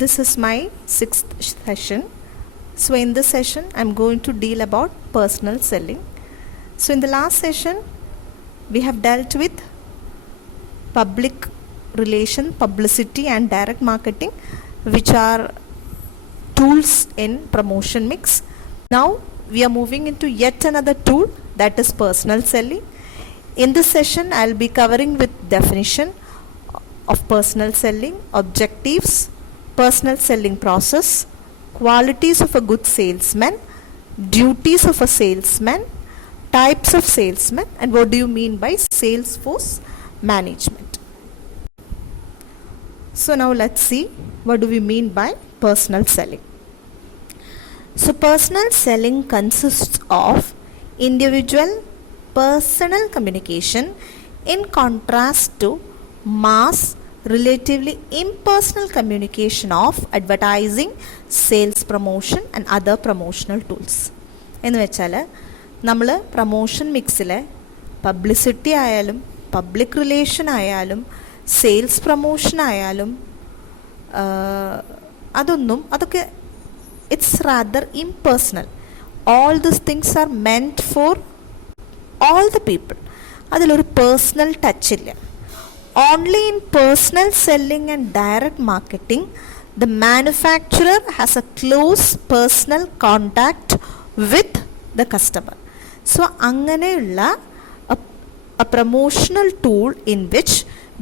This is my sixth session. So in this session I'm going to deal about personal selling. So in the last session we have dealt with public relation, publicity and direct marketing, which are tools in promotion mix. Now we are moving into yet another tool, that is personal selling. In this session I'll be covering with definition of personal selling, objectives, personal selling process, qualities of a good salesman, duties of a salesman, types of salesmen, and what do you mean by sales force management. So now let's see what do we mean by personal selling. So personal selling consists of individual personal communication in contrast to mass relatively impersonal communication of advertising, sales promotion and other promotional tools. എന്ന് വെച്ചാൽ നമ്മൾ പ്രൊമോഷൻ മിക്സിലെ പബ്ലിസിറ്റി ആയാലും public relation ആയാലും sales promotion ആയാലും അതൊക്കെ it's rather impersonal. All this things are meant for all the people. അതിലൊരു personal touch ഇല്ല. Only in personal selling and direct marketing, the manufacturer has a close personal contact with the customer. So, അങ്ങനെയുള്ള a promotional tool in which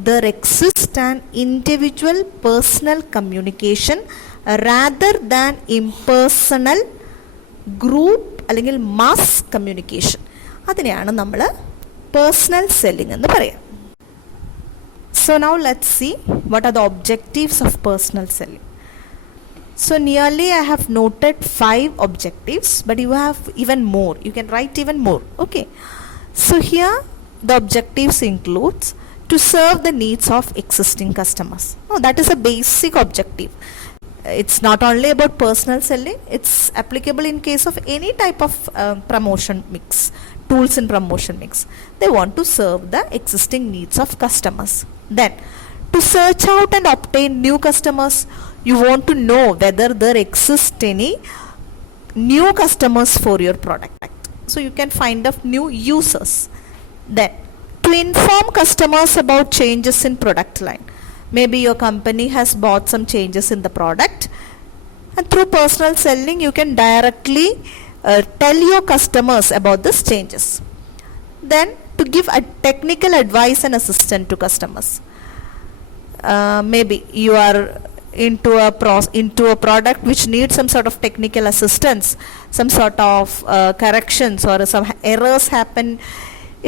there exists an individual personal communication rather than impersonal group അല്ലെങ്കിൽ mass communication. അതിനെയാണ് നമ്മൾ personal selling എന്ന് പറയാം. So now let's see what are the objectives of personal selling. So nearly I have noted 5 objectives, but you have even more. You can write even more. Okay. So here the objectives includes to serve the needs of existing customers. Oh, that is a basic objective. It's not only about personal selling, it's applicable in case of any type of promotion mix, tools in promotion mix. They want to serve the existing needs of customers. Then to search out and obtain new customers, you want to know whether there exist any new customers for your product, so you can find out new users. Then to inform customers about changes in product line. Maybe your company has bought some changes in the product, and through personal selling you can directly tell your customers about these changes. Then to give a technical advice and assistance to customers. Maybe you are into a product which needs some sort of technical assistance, some sort of corrections or some errors happen.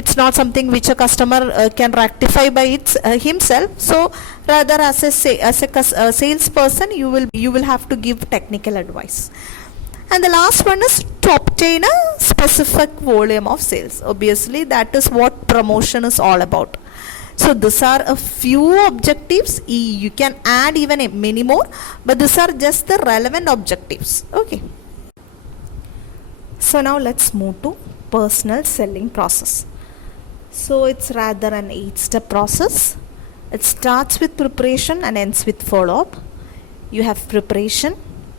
It's not something which a customer can rectify by himself. So rather as a salesperson you will have to give technical advice. And the last one is to obtain a specific volume of sales. Obviously that is what promotion is all about. So these are a few objectives. You can add even many more, but these are just the relevant objectives. Okay. So now let's move to personal selling process. So it's rather an 8-step process. It starts with preparation and ends with follow-up. You have preparation,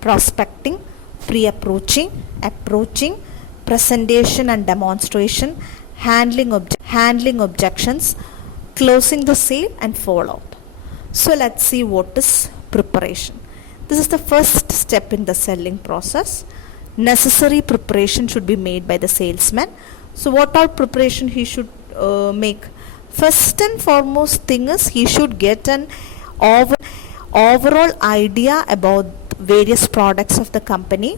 prospecting, pre-approaching, approaching, presentation and demonstration, handling objections, closing the sale and follow-up. So let's see what is preparation. This is the first step in the selling process. Necessary preparation should be made by the salesman. So what all preparation he should make? First and foremost thing is he should get an overall idea about various products of the company,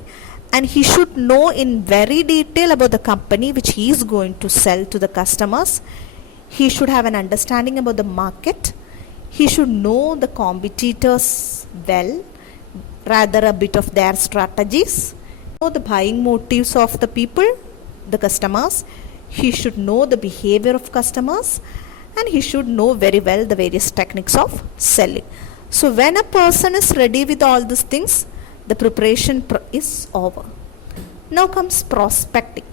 and he should know in very detail about the company which he is going to sell to the customers. He should have an understanding about the market. He should know the competitors well, rather a bit of their strategies, know the buying motives of the people, the customers. He should know the behavior of customers, and he should know very well the various techniques of selling. So when a person is ready with all these things, the preparation is over. Now comes prospecting.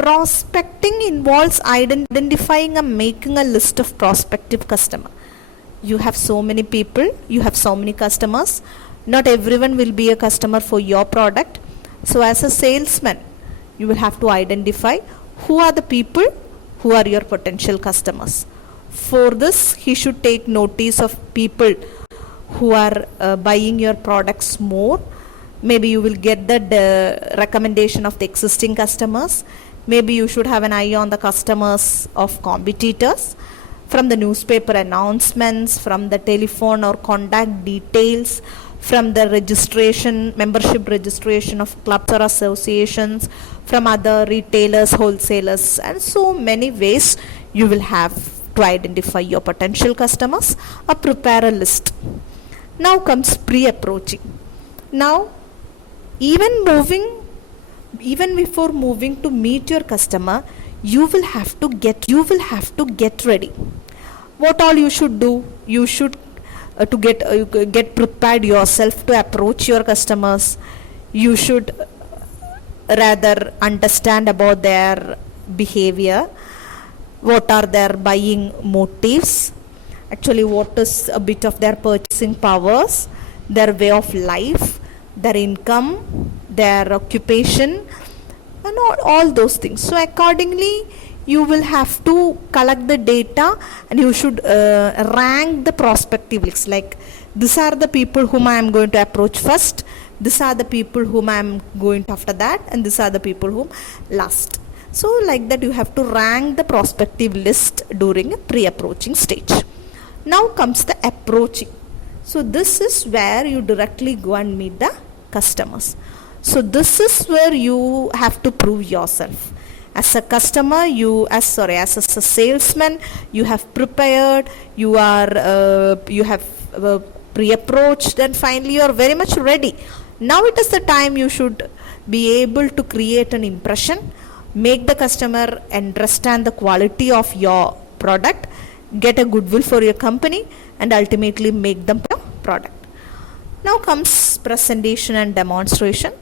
Prospecting involves identifying and making a list of prospective customer. You have so many people, you have so many customers. Not everyone will be a customer for your product. So as a salesman, you will have to identify who are the people who are your potential customers. For this, he should take notice of people who are buying your products more. Maybe you will get the recommendation of the existing customers. Maybe you should have an eye on the customers of competitors, from the newspaper announcements, from the telephone or contact details, from the registration, membership registration of clubs or associations, from other retailers, wholesalers, and so many ways you will have to identify your potential customers or prepare a list. Now comes pre-approaching. Now, even before moving to meet your customer, you will have to get ready. What all you should do? You should get prepared yourself to approach your customers. You should rather understand about their behavior, what are their buying motives, actually what is a bit of their purchasing powers, their way of life, their income, their occupation, and all those things. So accordingly, you will have to collect the data, and you should rank the prospective leads. Like, these are the people whom I am going to approach first, these are the people whom I am going to after that, and these are the people whom last. So like that, you have to rank the prospective list during a pre-approaching stage. Now comes the approaching. So this is where you directly go and meet the customers. So this is where you have to prove yourself. As a customer, as a salesman, you have prepared, you have pre-approached, and finally you are very much ready. Now it is the time you should be able to create an impression, make the customer understand the quality of your product, get a goodwill for your company, and ultimately make them a product. Now comes presentation and demonstration.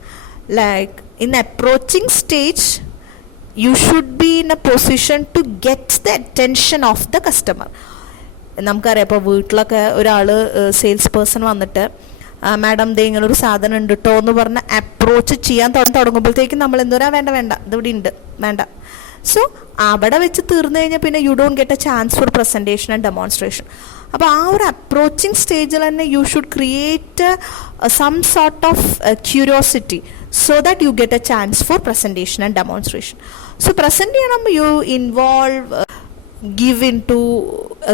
Like, in approaching stage, you should be in a position to get the attention of the customer. നമുക്കറിയാം, ഇപ്പോൾ വീട്ടിലൊക്കെ ഒരാൾ sales person വന്നിട്ട് മാഡം ദേ ഇങ്ങനെ ഒരു സാധനം ഉണ്ട് കേട്ടോ എന്ന് പറഞ്ഞ് അപ്രോച്ച് ചെയ്യാൻ തുടങ്ങുമ്പോഴത്തേക്കും നമ്മൾ എന്തോരാ വേണ്ട ഇതിവിടെ ഉണ്ട് വേണ്ട. സോ അവിടെ വെച്ച് തീർന്നു കഴിഞ്ഞാൽ പിന്നെ you don't get a chance for presentation and demonstration. അപ്പോൾ ആ ഒരു അപ്രോച്ചിങ് സ്റ്റേജിൽ തന്നെ you should create some sort of curiosity so that you get a chance for presentation and demonstration. So present cheyanam, you involve give into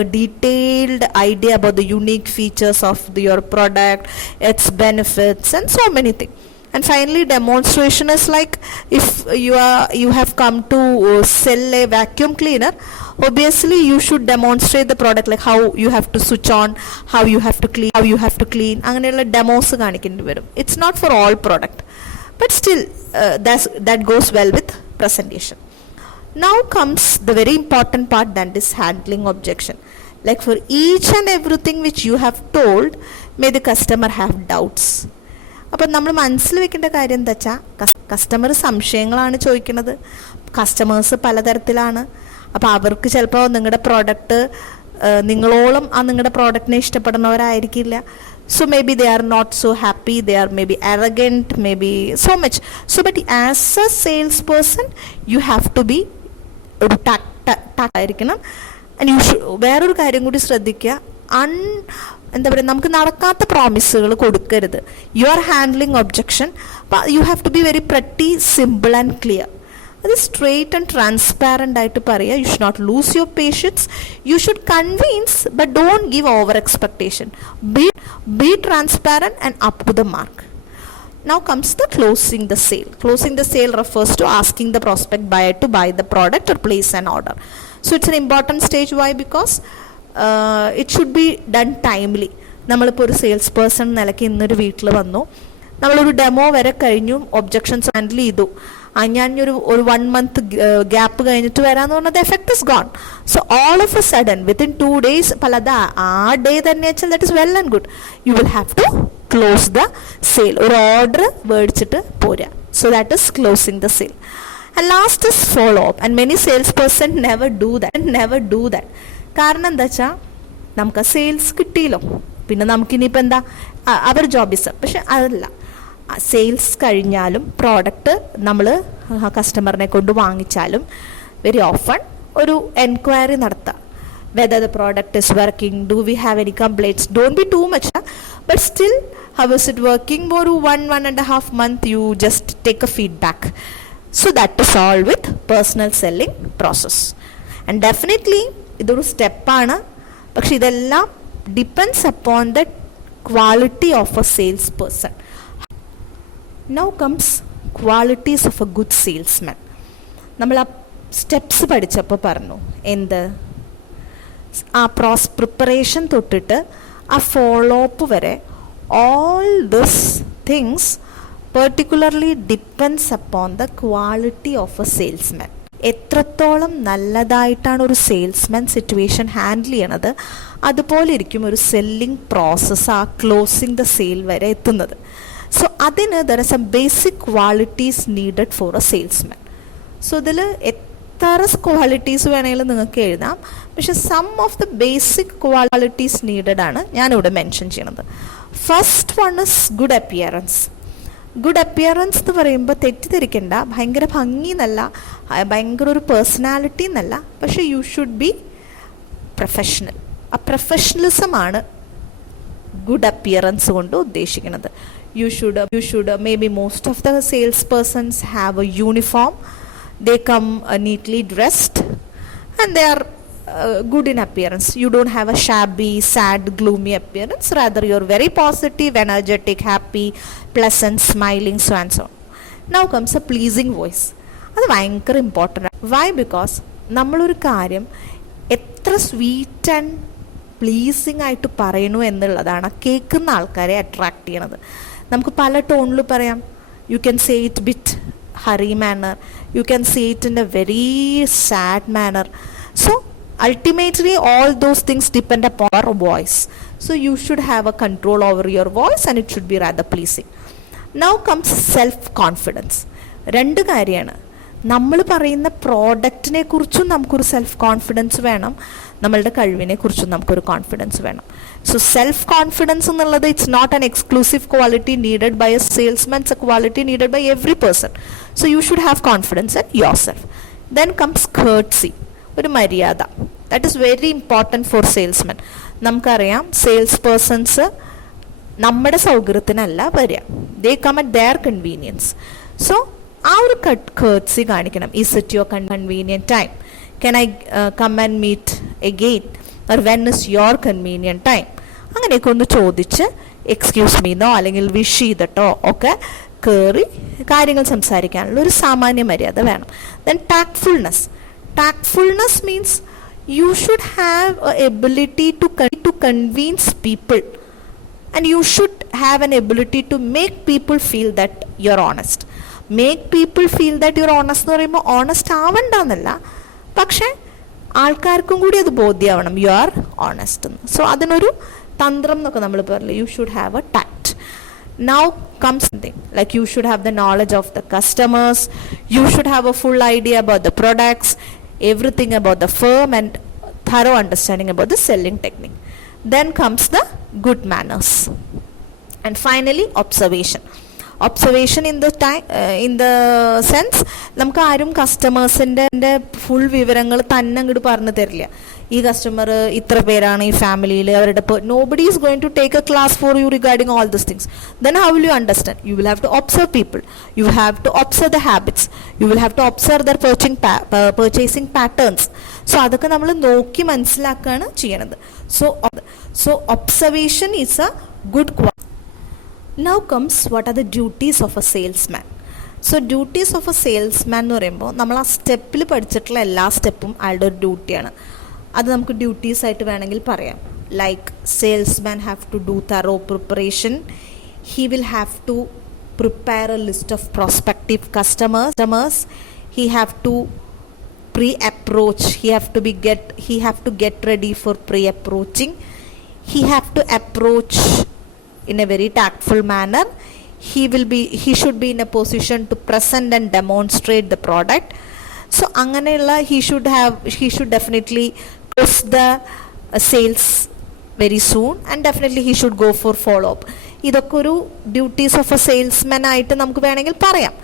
a detailed idea about the unique features of your product, its benefits, and so many things. And finally, demonstration is like, if you have come to sell a vacuum cleaner, obviously you should demonstrate the product, like how you have to switch on, how you have to clean അങ്ങനെയുള്ള ഡെമോസ് കാണിക്കേണ്ടി വരും. It's not for all product, but still that goes well with presentation. Now comes the very important part, that is handling objection. Like, for each and everything which you have told, may the customer have doubts. അപ്പം നമ്മൾ മനസ്സിൽ വെക്കേണ്ട കാര്യം എന്താ വെച്ചാൽ, കസ്റ്റമർ സംശയങ്ങളാണ് ചോദിക്കുന്നത്. കസ്റ്റമേഴ്സ് പലതരത്തിലാണ്. അപ്പോൾ അവർക്ക് ചിലപ്പോൾ നിങ്ങളുടെ പ്രോഡക്റ്റ് നിങ്ങളോളം നിങ്ങളുടെ പ്രോഡക്റ്റിനെ ഇഷ്ടപ്പെടുന്നവരായിരിക്കില്ല. So maybe they are not so happy, they are maybe arrogant, maybe so much. So but as a salesperson, you have to be ഒരു ആയിരിക്കണം. ആൻഡ് യു ഷുഡ് വേറൊരു കാര്യം കൂടി ശ്രദ്ധിക്കുക, എന്താ പറയുക, നമുക്ക് നടക്കാത്ത പ്രോമിസുകൾ കൊടുക്കരുത്. You are handling objection, you have to be very pretty simple and clear. അത് സ്ട്രെയിറ്റ് ആൻഡ് ട്രാൻസ്പാരൻ്റ് ആയിട്ട് പറയുക. You should not lose your patience. You should convince, but don't give over expectation. Be transparent and up to the mark. Now comes the closing the sale. Closing the sale refers to asking the prospect buyer to buy the product or place an order. So it's an important stage. Why? Because it should be done timely. നമ്മളിപ്പോൾ ഒരു sales person നിലയ്ക്ക് ഇന്നൊരു വീട്ടിൽ വന്നു, നമ്മളൊരു ഡെമോ വരെ കഴിഞ്ഞു, objections handle ചെയ്തു, ഞാൻ ഒരു 1 month ഗ്യാപ്പ് കഴിഞ്ഞിട്ട് വരാമെന്ന് പറഞ്ഞാൽ the effect is gone. So all of a sudden within 2 days പലത് ആ ഡേ തന്നെ വെച്ചാൽ that is well and good. You will have to close the sale. ഒരു ഓർഡർ മേടിച്ചിട്ട് പോരാ. So that is closing the sale. And last is follow up. And many sales person never do that. കാരണം എന്താ വെച്ചാൽ, നമുക്ക് ആ സെയിൽസ് കിട്ടിയല്ലോ, പിന്നെ നമുക്കിനിയിപ്പോൾ എന്താ അവർ ജോബ് ഇസ്, പക്ഷെ അതല്ല, സെയിൽസ് കഴിഞ്ഞാലും പ്രോഡക്റ്റ് നമ്മൾ കസ്റ്റമറിനെ കൊണ്ട് വാങ്ങിച്ചാലും വെരി ഓഫൺ ഒരു എൻക്വയറി നടത്തുക. whether the product is working, do we have any complaints, don't be too much, but still how is it working, for 1.5 month you just take a feedback. So that is all with personal selling process. And definitely idoru step aanu, പക്ഷെ ഇതെല്ലാം depends upon the quality of A sales person. Now comes qualities of A good salesman. നമ്മൾ ആ സ്റ്റെപ്സ് പഠിച്ചപ്പോൾ പറഞ്ഞു എന്ത്, ആ പ്രിപ്പറേഷൻ തൊട്ടിട്ട് ആ ഫോളോ അപ്പ് വരെ all these things particularly depends upon the quality of a salesman. എത്രത്തോളം നല്ലതായിട്ടാണ് ഒരു സെയിൽസ്മാൻ സിറ്റുവേഷൻ ഹാൻഡിൽ ചെയ്യണത്, അതുപോലെ ഇരിക്കും ഒരു സെല്ലിംഗ് പ്രോസസ്സ് ആ ക്ലോസിങ് ദ സെയിൽ വരെ എത്തുന്നത്. സോ അതിന് there are some basic qualities needed for a salesman. So ഇതിൽ എത്ര ക്വാളിറ്റീസ് വേണമെങ്കിലും നിങ്ങൾക്ക് എഴുതാം, പക്ഷെ some of the basic qualities needed ആണ് ഞാനിവിടെ മെൻഷൻ ചെയ്യണത്. First one is good appearance. Good appearance എന്ന് പറയുമ്പോൾ തെറ്റിദ്ധരിക്കണ്ട, ഭയങ്കര ഭംഗി എന്നല്ല, ഭയങ്കര ഒരു പേഴ്സണാലിറ്റി എന്നല്ല, പക്ഷേ യു ഷുഡ് ബി പ്രൊഫഷണൽ. ആ പ്രൊഫഷണലിസമാണ് ഗുഡ് അപ്പിയറൻസ് കൊണ്ട് ഉദ്ദേശിക്കുന്നത്. You should may be most of the sales persons have a uniform, they come neatly dressed and they are good in appearance. You don't have a shabby, sad, gloomy appearance, rather you're very positive, energetic, happy, pleasant, smiling, so and so on. Now comes a pleasing voice. അത് ഭയങ്കര ഇമ്പോർട്ടൻ്റ് ആണ്. Y? Because നമ്മളൊരു കാര്യം എത്ര sweet and pleasing ആയിട്ട് പറയണു എന്നുള്ളതാണ് കേൾക്കുന്ന ആൾക്കാരെ അട്രാക്ട് ചെയ്യണത്. നമുക്ക് പല ടോണിൽ പറയാം. You can say it bit hurry manner, you can say it in a very sad manner. So ultimately all those things depend upon our voice. So you should have a control over your voice and it should be rather pleasing. Now comes self confidence. രണ്ട് കാര്യമാണ്. നമ്മൾ പറയുന്ന പ്രോഡക്റ്റിനെ കുറിച്ചും നമുക്കൊരു self confidence വേണം, നമ്മളുടെ കഴിവിനെ കുറിച്ചും നമുക്കൊരു കോൺഫിഡൻസ് വേണം. സോ സെൽഫ് കോൺഫിഡൻസ് എന്നുള്ളത് it's not an exclusive quality needed by a salesman, it's a quality needed by every person. So you should have confidence in your self. Then comes courtesy, ഒരു മര്യാദ. That is very important for salesman. നമുക്കറിയാം sales persons നമ്മുടെ സൗകര്യത്തിനല്ല വരിക, they come at their convenience. So ആ ഒരു courtesy കാണിക്കണം. Is it your convenient time? Can I come and meet again? Or when is your convenient time? അങ്ങനെയൊക്കെ ഒന്ന് ചോദിച്ച് എക്സ്ക്യൂസ് മീന്നോ അല്ലെങ്കിൽ വിഷ് ചെയ്തിട്ടോ ഒക്കെ കയറി കാര്യങ്ങൾ സംസാരിക്കാനുള്ള ഒരു സാമാന്യ മര്യാദ വേണം. Then tactfulness. Tactfulness means you should have a ability to convince people and you should have an ability to make people feel that you are honest. Make people feel that you are honest എന്ന് പറയുമ്പോൾ honest ആവണ്ടെന്നല്ല, പക്ഷേ ആൾക്കാർക്കും കൂടി അത് ബോധ്യമാവണം you are honest എന്ന്. So അതിനൊരു തന്ത്രം എന്നൊക്കെ നമ്മൾ പറയില്ല, you should have a tact. Now comes something like you should have the knowledge of the customers, U should have A full idea about the products, everything about the firm and thorough understanding about the selling technique. Then comes the good manners. And finally observation. Observation in the sense നമുക്ക് ആരും കസ്റ്റമേഴ്സിൻ്റെ ഫുൾ വിവരങ്ങൾ തന്നെ അങ്ങോട്ട് പറഞ്ഞു തരില്ല. ഈ കസ്റ്റമർ ഇത്ര പേരാണ് ഈ ഫാമിലിയിൽ, അവരുടെ nobody is going to take a class for you regarding all this things. Then how will you understand? You will have to observe people, you have to observe the habits, you will have to observe their purchasing patterns. So അതൊക്കെ നമ്മൾ നോക്കി മനസ്സിലാക്കുകയാണ് ചെയ്യണത്. So observation is a good quality. Now comes what are the duties of a salesman. So duties of a salesman എന്ന് പറയുമ്പോൾ നമ്മൾ ആ സ്റ്റെപ്പിൽ പഠിച്ചിട്ടുള്ള എല്ലാ സ്റ്റെപ്പും അയാളുടെ ഒരു ഡ്യൂട്ടിയാണ്. അത് നമുക്ക് ഡ്യൂട്ടീസ് ആയിട്ട് വേണമെങ്കിൽ പറയാം. Like salesman have to do thorough preparation. He will have to prepare a list of prospective customers. He have to pre-approach. He have to get ready for pre-approaching. He have to approach in a very tactful manner. He should be in a position to present and demonstrate the product. So anganella he should definitely close the sales very soon, and definitely he should go for follow up. ഇതൊക്കെ ഒരു duties of a salesman ആയിട്ട് നമുക്ക് വേണമെങ്കിൽ പറയാം.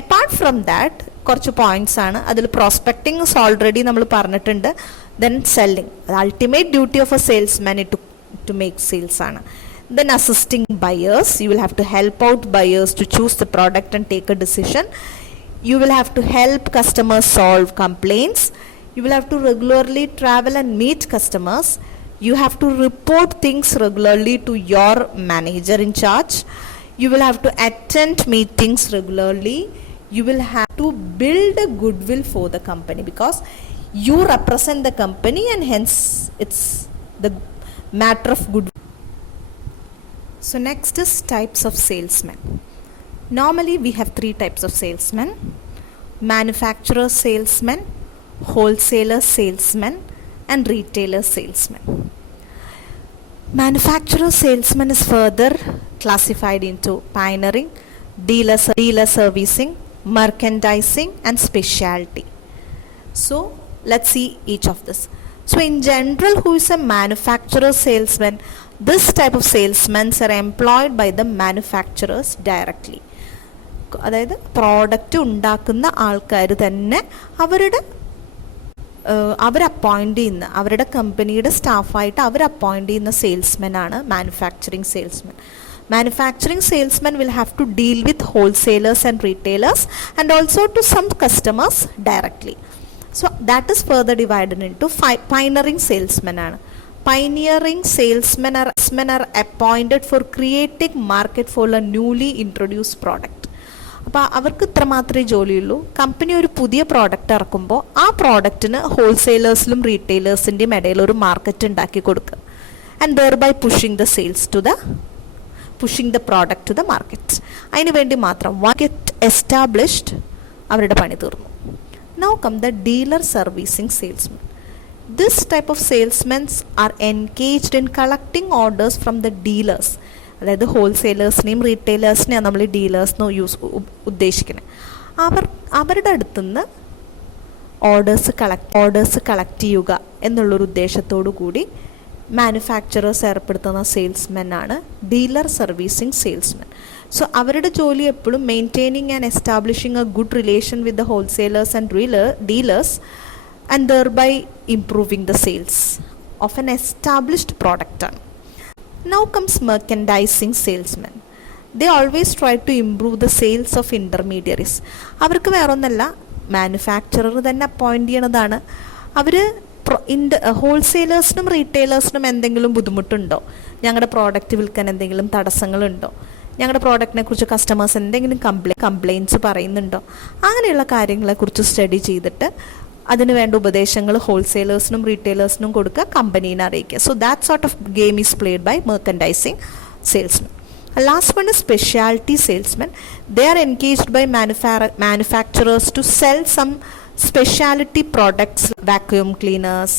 Apart from that കുറച്ച് points ആണ്. അതിൽ prospecting already നമ്മൾ പറഞ്ഞിട്ടുണ്ട്. Then selling, ultimate duty of a salesman to make sales ആണ്. Then assisting buyers, you will have to help out buyers to choose the product and take a decision. You will have to help customers solve complaints. You will have to regularly travel and meet customers. You have to report things regularly to your manager in charge. You will have to attend meetings regularly. You will have to build a goodwill for the company because you represent the company and hence it's the matter of goodwill. So next is types of salesmen. Normally we have 3 types of salesmen: manufacturer salesmen, wholesaler salesmen, and retailer salesmen. Manufacturer salesman is further classified into pioneering, dealer servicing, merchandising, and specialty. So let's see each of this. So in general, who is a manufacturer salesman? This type of salesmen are employed by the manufacturers directly. അതായത് പ്രോഡക്റ്റ് ഉണ്ടാക്കുന്ന ആൾക്കാർ തന്നെ അവർ അപ്പോയിൻ്റ് ചെയ്യുന്ന, അവരുടെ കമ്പനിയുടെ സ്റ്റാഫായിട്ട് അവർ അപ്പോയിൻ്റ് ചെയ്യുന്ന സെയിൽസ്മെൻ ആണ് മാനുഫാക്ചറിങ് സെയിൽസ്മെൻ. Manufacturing salesmen will have to deal with wholesalers and retailers and also to some customers directly. So that is further divided into pioneering salesmen ആണ്. Pioneering salesmen are appointed for creating market for a newly introduced product. അപ്പോൾ അവർക്ക് ഇത്ര മാത്രമേ ജോലിയുള്ളൂ. കമ്പനി ഒരു പുതിയ പ്രോഡക്റ്റ് ഇറക്കുമ്പോൾ ആ പ്രോഡക്റ്റിന് ഹോൾസെയിലേഴ്സിലും റീറ്റെയിലേഴ്സിൻ്റെയും ഇടയിൽ ഒരു മാർക്കറ്റ് ഉണ്ടാക്കി കൊടുക്കുക. And thereby pushing the product to the market. അതിന് വേണ്ടി മാത്രം ഗെറ്റ് എസ്റ്റാബ്ലിഷ്ഡ് അവരുടെ പണി തീർന്നു. Now come the dealer servicing salesman. This type of salesmen are engaged in collecting orders from the dealers. അതായത് ഹോൾസെയിലേഴ്സിനെയും റീറ്റെയിലേഴ്സിനെയാണ് നമ്മൾ ഡീലേഴ്സിന് ഉദ്ദേശിക്കുന്നത്. അവരുടെ അടുത്തുനിന്ന് ഓർഡേഴ്സ് കളക്ട് ചെയ്യുക എന്നുള്ളൊരു ഉദ്ദേശത്തോടു കൂടി മാനുഫാക്ചറേഴ്സ് ഏർപ്പെടുത്തുന്ന സെയിൽസ്മെൻ ആണ് ഡീലർ സർവീസിങ് സെയിൽസ്മെൻ. സോ അവരുടെ ജോലി എപ്പോഴും maintaining and establishing a good relation with the wholesalers and dealers and thereby improving the sales of an established product ആണ്. Now comes merchandising salesmen. They always try to improve the sales of intermediaries. അവർക്ക് വേറൊന്നല്ല, മാനുഫാക്ചറർ തന്നെ അപ്പോയിൻ്റ് ചെയ്യണതാണ്. അവർ ഹോൾസെയിലേഴ്സിനും റീറ്റെയിലേഴ്സിനും എന്തെങ്കിലും ബുദ്ധിമുട്ടുണ്ടോ, ഞങ്ങളുടെ പ്രോഡക്റ്റ് വിൽക്കാൻ എന്തെങ്കിലും തടസ്സങ്ങളുണ്ടോ, ഞങ്ങളുടെ പ്രോഡക്റ്റിനെ കുറിച്ച് കസ്റ്റമേഴ്സ് എന്തെങ്കിലും കംപ്ലയിൻറ്റ്സ് പറയുന്നുണ്ടോ, അങ്ങനെയുള്ള കാര്യങ്ങളെക്കുറിച്ച് സ്റ്റഡി ചെയ്തിട്ട് അതിന് വേണ്ട ഉപദേശങ്ങൾ ഹോൾസെയിലേഴ്സിനും റീറ്റെയിലേഴ്സിനും കൊടുക്കുക, കമ്പനീനെ അറിയിക്കുക. So that sort of game is played by merchandising salesmen. Last one is specialty salesmen. They are engaged by manufacturers to sell some specialty products, vacuum cleaners,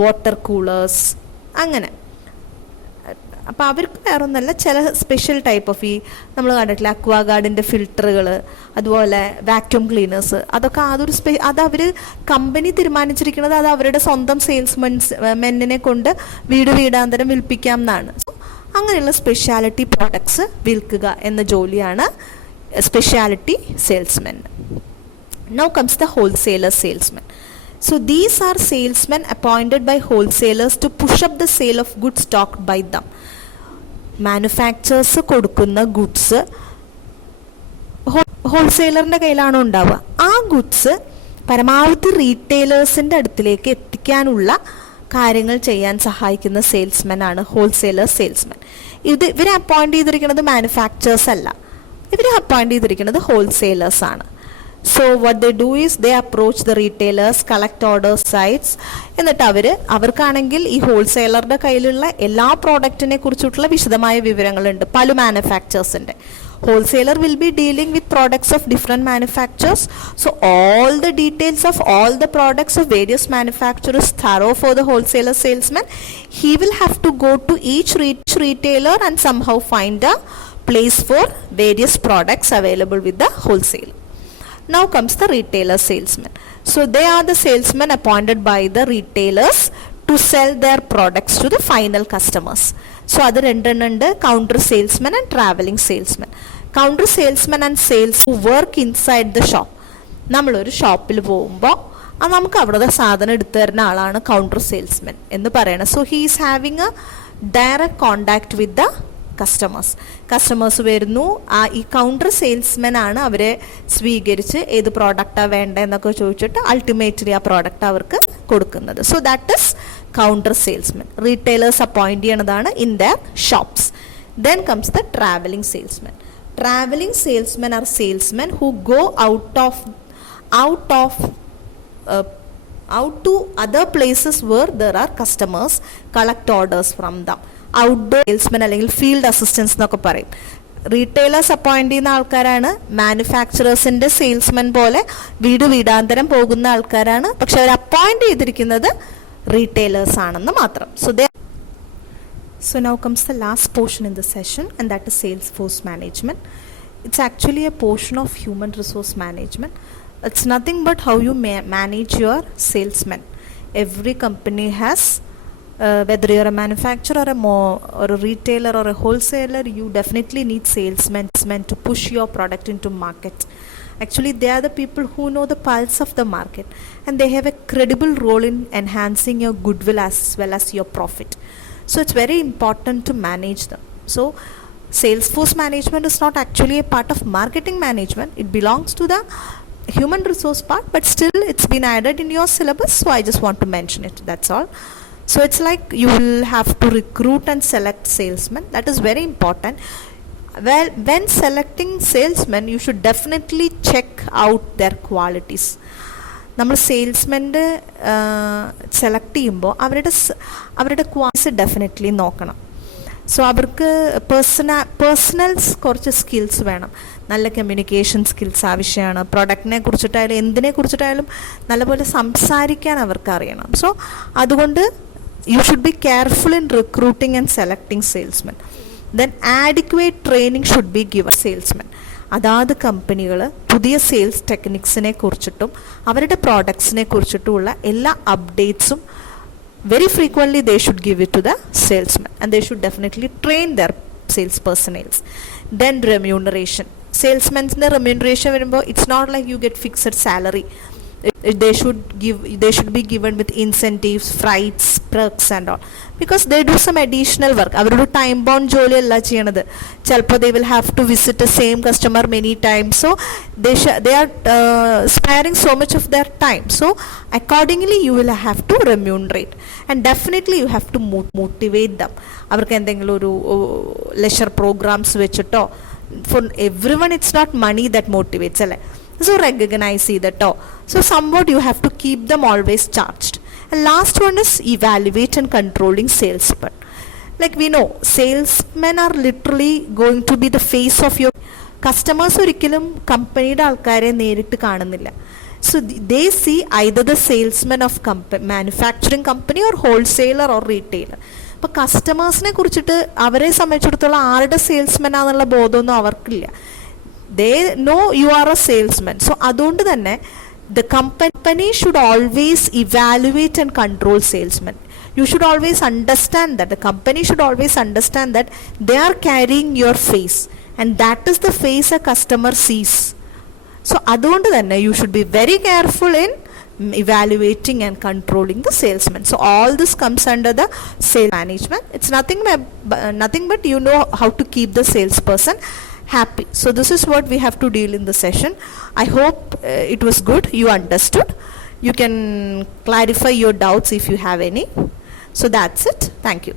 water coolers, അങ്ങനെ. അപ്പോൾ അവർക്ക് വേറെ ഒന്നല്ല, ചില സ്പെഷ്യൽ ടൈപ്പ് ഓഫ് ഈ നമ്മൾ കണ്ടിട്ടില്ല അക്വാഗാർഡിൻ്റെ ഫിൽറ്ററുകൾ, അതുപോലെ വാക്യൂം ക്ലീനേഴ്സ്, അതൊക്കെ അത് അവർ കമ്പനി തീരുമാനിച്ചിരിക്കുന്നത് അത് അവരുടെ സ്വന്തം മെന്നിനെ കൊണ്ട് വീടാന്തരം വിൽപ്പിക്കാം എന്നാണ്. അങ്ങനെയുള്ള സ്പെഷ്യാലിറ്റി പ്രോഡക്ട്സ് വിൽക്കുക എന്ന ജോലിയാണ് സ്പെഷ്യാലിറ്റി സെയിൽസ്മെൻ. Now comes the wholesaler salesman. So these are salesmen appointed by wholesalers to push up the sale of goods stocked by them. Manufacturers കൊടുക്കുന്ന ഗുഡ്സ് ഹോൾസെയിലറിൻ്റെ കയ്യിലാണോ ഉണ്ടാവുക, ആ ഗുഡ്സ് പരമാവധി റീറ്റെയിലേഴ്സിൻ്റെ അടുത്തിലേക്ക് എത്തിക്കാനുള്ള കാര്യങ്ങൾ ചെയ്യാൻ സഹായിക്കുന്ന സെയിൽസ്മെൻ ആണ് ഹോൾസെയിലർ സെയിൽസ്മെൻ. ഇവരെ അപ്പോയിൻ്റ് ചെയ്തിരിക്കുന്നത് മാനുഫാക്ചേഴ്സ് അല്ല, ഇവരെ അപ്പോയിൻ്റ് ചെയ്തിരിക്കുന്നത് ഹോൾസെയിലേഴ്സ് ആണ്. So what they do is they approach the retailers, collect order sites, എന്നിട്ട് അവർക്കാണെങ്കിൽ ഈ ഹോൾസെയിലറുടെ കയ്യിലുള്ള എല്ലാ പ്രോഡക്റ്റിനെ കുറിച്ചിട്ടുള്ള വിശദമായ വിവരങ്ങളുണ്ട് പല മാനുഫാക്ചേഴ്സിൻ്റെ. Wholesaler will be dealing with products of different manufacturers, so all the details of all the products of various manufacturers thorough for the wholesaler salesman. He will have to go to each retailer and somehow find a place for various products available with the wholesaler. Now comes the retailer salesman. So they are the salesmen appointed by the retailers to to sell their products to the final customers. So അത് രണ്ടെണ്ണുണ്ട്, counter salesman and traveling salesman. Counter salesman and sales who work inside the shop. നമ്മളൊരു ഷോപ്പിൽ പോകുമ്പോൾ നമുക്ക് അവിടുത്തെ സാധനം എടുത്തു തരുന്ന ആളാണ് കൗണ്ടർ സെയിൽസ്മാൻ എന്ന് പറയുന്നത്. So he is having A direct contact with the customers വരുന്നു, ഈ കൗണ്ടർ സെയിൽസ്മാൻ ആണ് അവരെ സ്വീകരിച്ച് ഏത് പ്രോഡക്റ്റാണ് വേണ്ടതെന്നൊക്കെ ചോദിച്ചിട്ട് അൾട്ടിമേറ്റ്ലി ആ പ്രോഡക്റ്റ് അവർക്ക് കൊടുക്കുന്നത്. So that is counter salesman. Retailers appoint ചെയ്യണതാണ് in their shops. Then comes the travelling salesman. Traveling salesmen are salesmen who go out to other places where there are customers, collect orders from them. Outdoor salesmen അല്ലെങ്കിൽ field assistance എന്നൊക്കെ പറയും. Retailers appoint ചെയ്യുന്ന ആൾക്കാരാണ്. മാനുഫാക്ചറേഴ്സിന്റെ സെയിൽസ്മെൻ പോലെ വീടാന്തരം പോകുന്ന ആൾക്കാരാണ്. പക്ഷെ അവർ അപ്പോയിന്റ് ചെയ്തിരിക്കുന്നത് റീറ്റെയിലേഴ്സ് ആണെന്ന് മാത്രം. So now comes the last portion in the session, and that is Salesforce management. It's actually a portion of human resource management. It's nothing but how you manage your salesmen. Every company has, whether you're a manufacturer or a retailer or a wholesaler, you definitely need salesmen to push your product into market. Actually, they are the people who know the pulse of the market, and they have a credible role in enhancing your goodwill as well as your profit. So it's very important to manage them. So Salesforce management is not actually a part of marketing management. It belongs to the human resource part, but still it's been added in your syllabus, so I just want to mention it. That's all. So it's like you will have to recruit and select salesmen. That is very important. Well, when selecting salesmen, you should definitely check out their qualities. നമ്മൾ സെയിൽസ്മെൻ്റെ സെലക്ട് ചെയ്യുമ്പോൾ അവരുടെ qualities definitely നോക്കണം. സോ അവർക്ക് പേഴ്സണൽസ് കുറച്ച് സ്കിൽസ് വേണം. നല്ല communication skills ആവശ്യമാണ്. പ്രൊഡക്റ്റിനെ കുറിച്ചിട്ടായാലും എന്തിനെ കുറിച്ചിട്ടായാലും നല്ലപോലെ സംസാരിക്കാൻ അവർക്ക് അറിയണം. സോ അതുകൊണ്ട് you should be careful in recruiting and selecting സെയിൽസ്മെൻ. Then adequate training should be given സെയിൽസ്മെൻ. അതാത് കമ്പനികൾ പുതിയ സെയിൽസ് ടെക്നിക്സിനെ കുറിച്ചിട്ടും അവരുടെ പ്രോഡക്ട്സിനെ കുറിച്ചിട്ടുമുള്ള എല്ലാ അപ്ഡേറ്റ്സും very frequently they should give it to the salesman, and they should definitely train their sales personnels. Then remuneration. Salesmen's remuneration വരുമ്പോൾ it's not like you get fixed salary. They should be given with incentives, freights, perks and all, because they do some additional work. അവരുടെ time bound ജോലിയല്ല ചെയ്യണത്. ചിലപ്പോൾ they will have to visit the same customer many times, so they are sparing so much of their time. So accordingly you will have to remunerate, and definitely you have to motivate them. അവർക്ക് എന്തെങ്കിലും ഒരു leisure programs വെച്ചിട്ടോ. For everyone it's not money that motivates, അല്ലേ? So recognize that. So somewhat you have to keep them always charged. And last one is evaluate and controlling salesmen. Like we know, salesmen are literally going to be the face of your customers. ഒരിക്കലും കമ്പനിയുടെ ആൾക്കാരെ നേരിട്ട് കാണുന്നില്ല. So they see either the salesman of manufacturing company or wholesaler or retailer. അപ്പോൾ കസ്റ്റമേഴ്സിനെ കുറിച്ചിട്ട് അവരെ സംബന്ധിച്ചിടത്തോളം ആരുടെ സെയിൽസ്മെൻ ആണെന്നുള്ള ബോധമൊന്നും അവർക്കില്ല. They know you are a salesman. So അതുകൊണ്ട് തന്നെ the company should always evaluate and control salesmen. You should always understand that the company should always understand that they are carrying your face, and that is the face a customer sees. So അതുകൊണ്ട് തന്നെ you should be very careful in evaluating and controlling the salesman. So all this comes under the sales management. It's nothing but you know how to keep the salesperson happy. So this is what we have to deal in the session. I hope it was good, you understood. You can clarify your doubts if you have any. So that's it. Thank you.